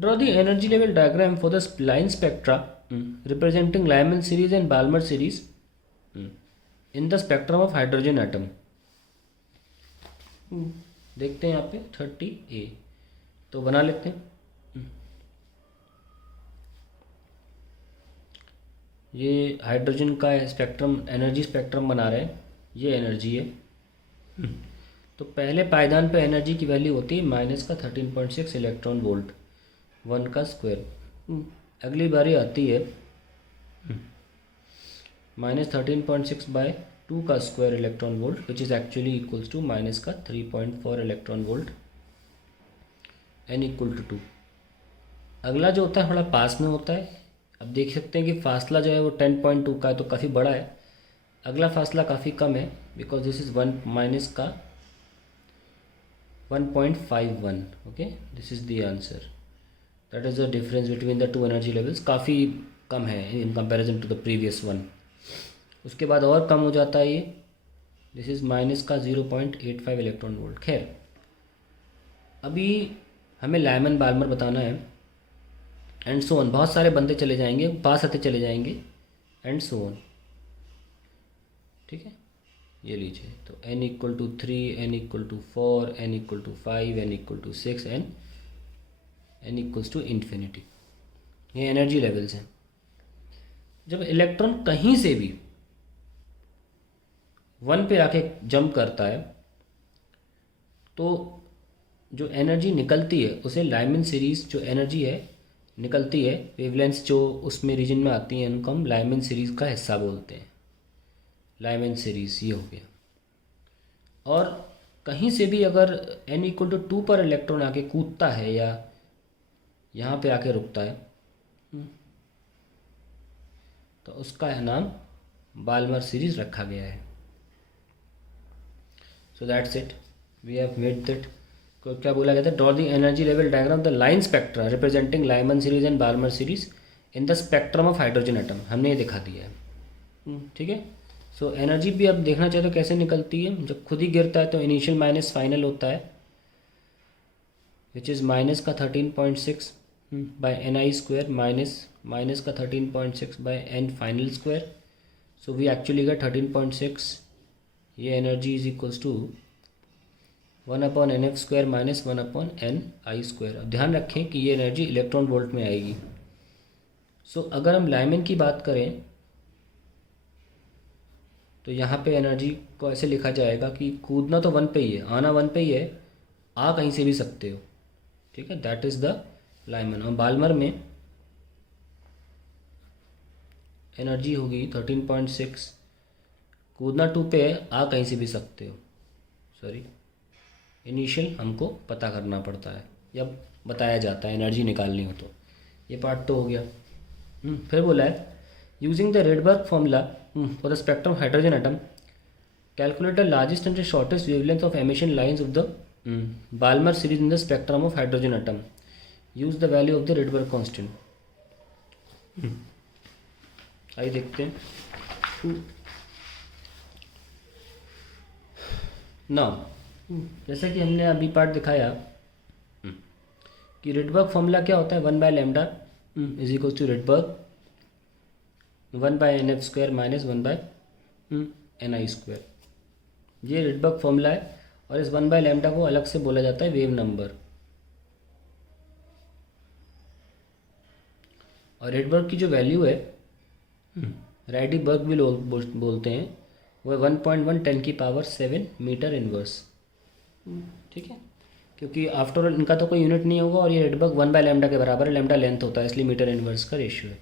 Draw the energy level diagram for the line spectra representing Lyman series and Balmer series in the spectrum of hydrogen atom. देखते हैं यहाँ पे 30A, तो बना लेते हैं। ये हाइड्रोजन का स्पेक्ट्रम, एनर्जी स्पेक्ट्रम बना रहे हैं, ये एनर्जी है। तो पहले पायदान पे एनर्जी की वैल्यू होती है माइनस का 13.6 इलेक्ट्रॉन वोल्ट, 1 का स्क्वायर। अगली बारी आती है माइनस 13.6 बाय 2 का square electron volt, which is actually equals to minus का 3.4 electron volt, n equal to 2। अगला जो होता है थोड़ा पास में होता है। अब देख सकते हैं कि फासला जो है वो 10.2 का है, तो काफ़ी बड़ा है। अगला फासला काफ़ी कम है, बिकॉज दिस इज़ 1 माइनस का 1.51। Okay, this is the answer. That is the difference between the two energy levels, काफ़ी कम है in comparison to the previous one. उसके बाद और कम हो जाता है ये, दिस इज़ माइनस का 0.85 इलेक्ट्रॉन वोल्ट। खैर, अभी हमें लायमन बाल्मर बताना है, एंड सो ऑन। बहुत सारे बनते चले जाएंगे, पास आते चले जाएंगे, एंड सो ऑन। ठीक है, ये लीजिए। तो n equal to 3, n equal to 4, n equal to 5, n equal to 6 and n equals to infinity. ये एनर्जी लेवल्स हैं। जब इलेक्ट्रॉन कहीं से भी 1 पे आके जंप करता है, तो जो एनर्जी निकलती है उसे लायमन सीरीज़, जो एनर्जी है निकलती है, वेवलेंथ्स जो उसमें रीजन में आती हैं, उनको हम लायमन सीरीज़ का हिस्सा बोलते हैं। लायमन सीरीज़ ये हो गया। और कहीं से भी अगर n इक्वल टू 2 पर इलेक्ट्रॉन आके कूदता है या यहाँ पे आके रुकता है, तो उसका नाम बाल्मर सीरीज़ रखा गया है। So that's it, we have made that. क्या बोला गया था? Draw the energy level diagram the line spectra representing Lyman series and Balmer series in the spectrum of hydrogen atom. हमने ये दिखा दिया है। ठीक है। सो एनर्जी भी अब देखना चाहिए तो कैसे निकलती है। जब खुद ही गिरता है तो इनिशियल माइनस फाइनल होता है, विच इज़ माइनस का 13.6 by n i square minus का 13.6 by n final square. So we actually get 13.6। ये energy is equals to 1/nf square minus 1/ni square. अब ध्यान रखें कि ये एनर्जी इलेक्ट्रॉन वोल्ट में आएगी। सो अगर हम लायमन की बात करें तो यहाँ पे एनर्जी को ऐसे लिखा जाएगा कि कूदना तो 1 पे ही है, आना 1 पे ही है, आ कहीं से भी सकते हो। ठीक है, दैट इज़ द लायमन। और बाल्मर में एनर्जी होगी 13.6, कूदना 2 पे है, आ कहीं से भी सकते हो। सॉरी, इनिशियल हमको पता करना पड़ता है या बताया जाता है एनर्जी निकालनी हो तो। ये पार्ट तो हो गया। फिर बोला है using the Rydberg formula for the spectrum hydrogen atom calculate the largest and shortest wavelength of emission lines of the Balmer series in the spectrum of hydrogen atom. Use the value of the Rydberg constant. आइए देखते हैं। Now जैसा कि हमने अभी part दिखाया कि Rydberg formula क्या होता है, 1/λ is equal to Rydberg 1/nf square minus 1/ni square. ये रेडबर्ग फॉर्मूला है और इस 1/λ को अलग से बोला जाता है वेव नंबर। और रेडबर्ग की जो वैल्यू है राइडीबर्ग भी लोग बोलते हैं, वो 1.1 10⁻⁷ मीटर इनवर्स। ठीक है, क्योंकि आफ्टर ऑल इनका तो कोई यूनिट नहीं होगा और ये रेडबर्ग 1/λ के बराबर है, लैम्डा लेंथ होता है, इसलिए मीटर इनवर्स का रेशियो है।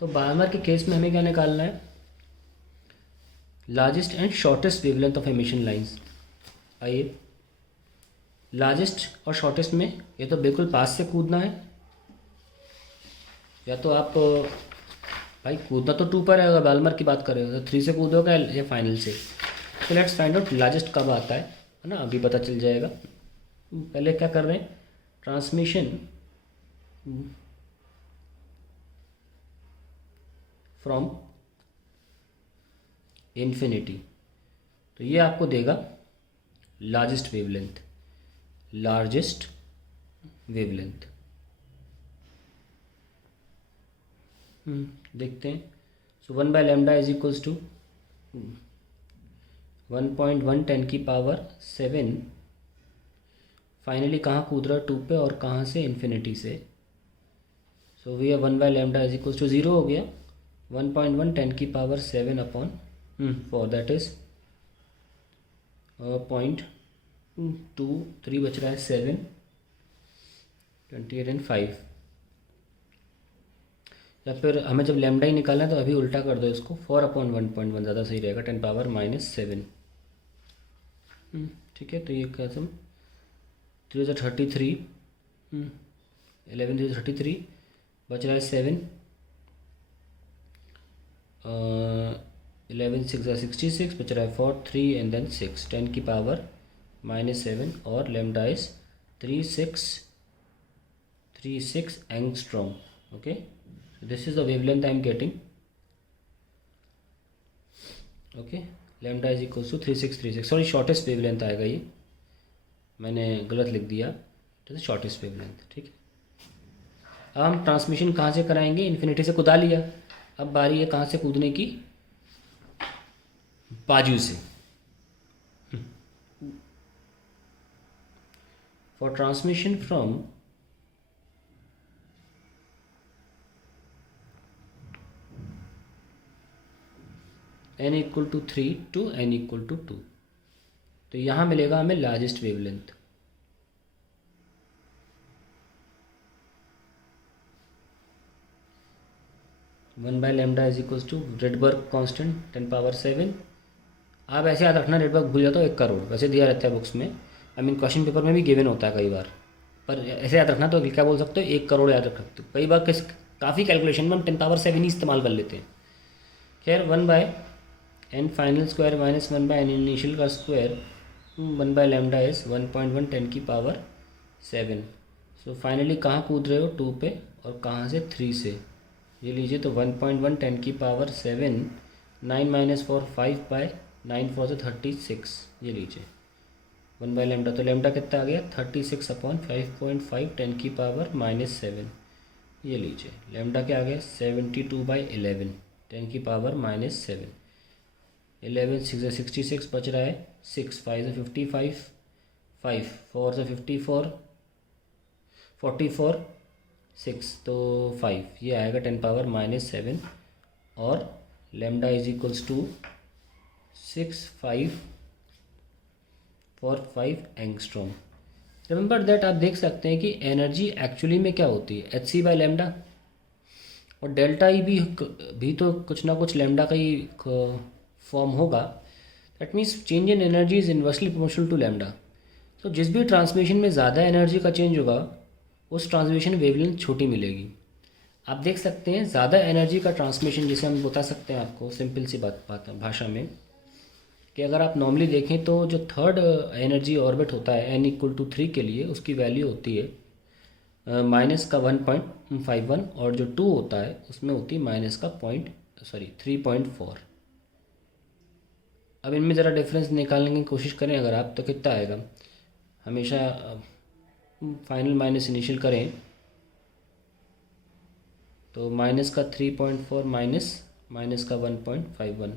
तो बाल्मर के केस में हमें क्या निकालना है? Largest and shortest wavelength of emission lines. आइए, लार्जेस्ट और शॉर्टेस्ट में ये तो बिल्कुल पास से कूदना है, या तो आप भाई कूदना तो 2 पर है, अगर बाल्मर की बात करें तो 3 से कूदोगा या फाइनल से। तो लेट्स फाइंड आउट लार्जेस्ट कब आता है ना, अभी पता चल जाएगा। पहले क्या कर रहे हैं, ट्रांसमिशन फ्रॉम इन्फिनिटी, तो ये आपको देगा लार्जेस्ट वेवलेंथ। देखते हैं। सो 1/λ इज इक्वल्स टू 1.1 10 की पावर 7। फाइनली कहाँ कूद रहा है 2 पे और कहाँ से इन्फिनिटी से। So we 1/λ is equals to 0 हो गया। 1.1 10 की पावर 7 अपॉन 4 दैट इज 0.23 बच रहा है 7 28 एंड 5। या फिर हमें जब लैम्डा ही निकालना है तो अभी उल्टा कर दो इसको, 4/1.1 ज़्यादा सही रहेगा, 10 पावर -7। ठीक है, तो ये कसम 3 से 33, 11 3 33 बच रहा है 7, 11 6 66 बच रहा है 4 3 एंड देन 6, 10 की पावर -7 और lambda is 3636 angstrom. Okay, this is the wavelength I am getting. Okay, lambda is equals to 3636, sorry shortest wavelength आएगा, ये मैंने गलत लिख दिया, तो शॉर्टेस्ट वेवलेंथ। ठीक है, अब हम ट्रांसमिशन कहाँ से कराएंगे, इन्फिनिटी से कूदा लिया, अब बारी है कहाँ से कूदने की, बाजू से। For transmission from n equal to 3 to n equal to 2, तो यहाँ मिलेगा हमें largest wavelength. One by lambda is equals to Rydberg constant 10 power 7। आप ऐसे याद रखना, रेडबर्ग भूल जाता हो 1 करोड़, वैसे दिया रहता है बुक्स में, आई मीन क्वेश्चन पेपर में भी गिवन होता है कई बार, पर ऐसे याद रखना। तो क्या बोल सकते हो, 1 करोड़ याद रख सकते हो। कई बार काफ़ी कैलकुलेशन में हम 10 पावर 7 ही इस्तेमाल कर लेते हैं। खैर 1 by n final square minus 1 by n initial का स्क्वायर, 1 बाय लैम्डा इज 1.1 10 की पावर 7। सो फाइनली कहाँ कूद रहे हो, 2 पे, और कहाँ से 3 से, ये लीजिए। तो 1.1 10 की पावर 7, 9 - 4 5 बाय 9 4 से 36, ये लीजिए 1 बाय लैम्डा। तो लैम्डा कितना आ गया, 36/5.5 10 की पावर -7, ये लीजिए। लैम्डा क्या आ गया, 72/11 10 की पावर -7। 11 6 66 बच रहा है 6, 5 से 55, 5 4 से 54, 44 6, तो 5, ये आएगा 10 पावर -7 और lambda is equals to 6545 angstrom. Remember that, आप देख सकते हैं कि एनर्जी एक्चुअली में क्या होती है, hc बाय लैम्डा, और डेल्टा ई भी तो कुछ ना कुछ लैम्डा का ही फॉर्म होगा। That means change in energy is inversely proportional to lambda. तो जिस भी ट्रांसमिशन में ज़्यादा एनर्जी का चेंज होगा उस ट्रांसमिशन वेवलेंथ छोटी मिलेगी। आप देख सकते हैं ज़्यादा एनर्जी का ट्रांसमिशन, जिसे हम बता सकते हैं आपको सिंपल सी बात भाषा में, कि अगर आप नॉर्मली देखें तो जो थर्ड एनर्जी ऑर्बिट होता है n इक्वल टू 3 के लिए, उसकी वैल्यू होती है -1.51, और जो 2 होता है उसमें होती है -3.4। अब इनमें ज़रा डिफरेंस निकालने की कोशिश करें अगर आप, तो कितना आएगा, हमेशा फाइनल माइनस इनिशियल करें तो -3.4 माइनस का 1.51,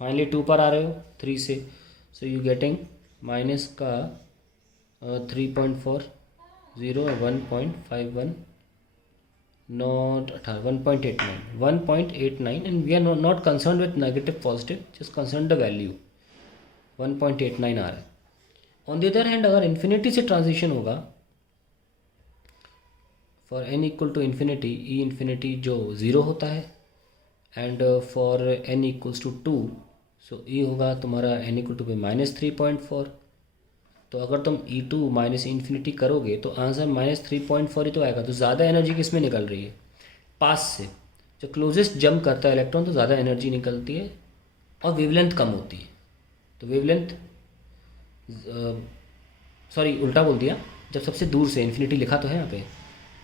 फाइनली 2 पर आ रहे हो 3 से, so you getting -3.40 1.51 not 1.89 and we are not concerned with negative positive, just concerned the value 1.89 आ रहा है। ऑन द अदर हैंड अगर इन्फिनिटी से ट्रांजिशन होगा, for n equal to infinity, E infinity जो 0 होता है, and for n equals to 2, so E होगा तुम्हारा n इक्वल टू -3.4। तो अगर तुम E2 माइनस इन्फिनिटी करोगे तो आंसर -3.4 ही तो आएगा। तो ज़्यादा एनर्जी किस में निकल रही है, पास से। जो क्लोजेस्ट जंप करता है इलेक्ट्रॉन तो ज़्यादा एनर्जी निकलती है और वेवलेंथ कम होती है। तो वेवलेंथ, सॉरी उल्टा बोल दिया, जब सबसे दूर से, इन्फिनिटी लिखा तो है यहाँ पे,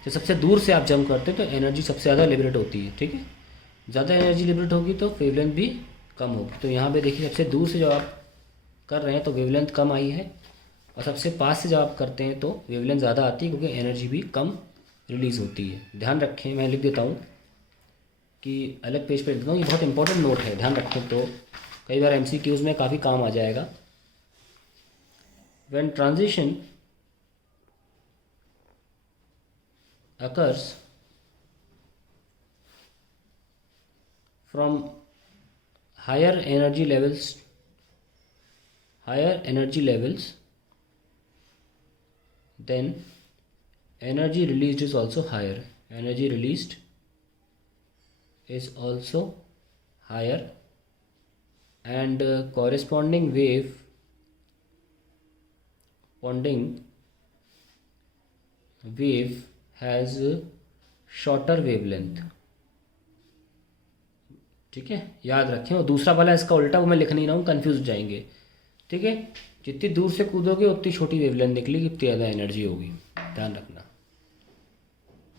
जब सबसे दूर से आप जंप करते हैं तो एनर्जी सबसे ज़्यादा लिबरेट होती है। ठीक है, ज़्यादा एनर्जी लिबरेट होगी तो वेवलेंथ भी कम होगी। तो यहाँ पे देखिए सबसे दूर से जब आप कर रहे हैं तो वेवलेंथ कम आई है, और सबसे पास से जब आप करते हैं तो वेवलेंथ ज़्यादा आती है, क्योंकि एनर्जी भी कम रिलीज़ होती है। ध्यान रखें, मैं लिख देता हूँ कि अलग पेज पे देता हूँ, ये बहुत इंपॉर्टेंट नोट है, ध्यान रखें तो कई बार MCQs में काफ़ी काम आ जाएगा। When transition occurs from higher energy levels then energy released is also higher. Energy released is also higher, and corresponding wave has a shorter wavelength। ठीक है, याद रखें। और दूसरा वाला इसका उल्टा, वो मैं लिख नहीं रहा हूँ, कंफ्यूज हो जाएंगे। ठीक है, जितनी दूर से कूदोगे उतनी छोटी वेवलेंथ निकलेगी, उतनी ज़्यादा एनर्जी होगी, ध्यान रखना।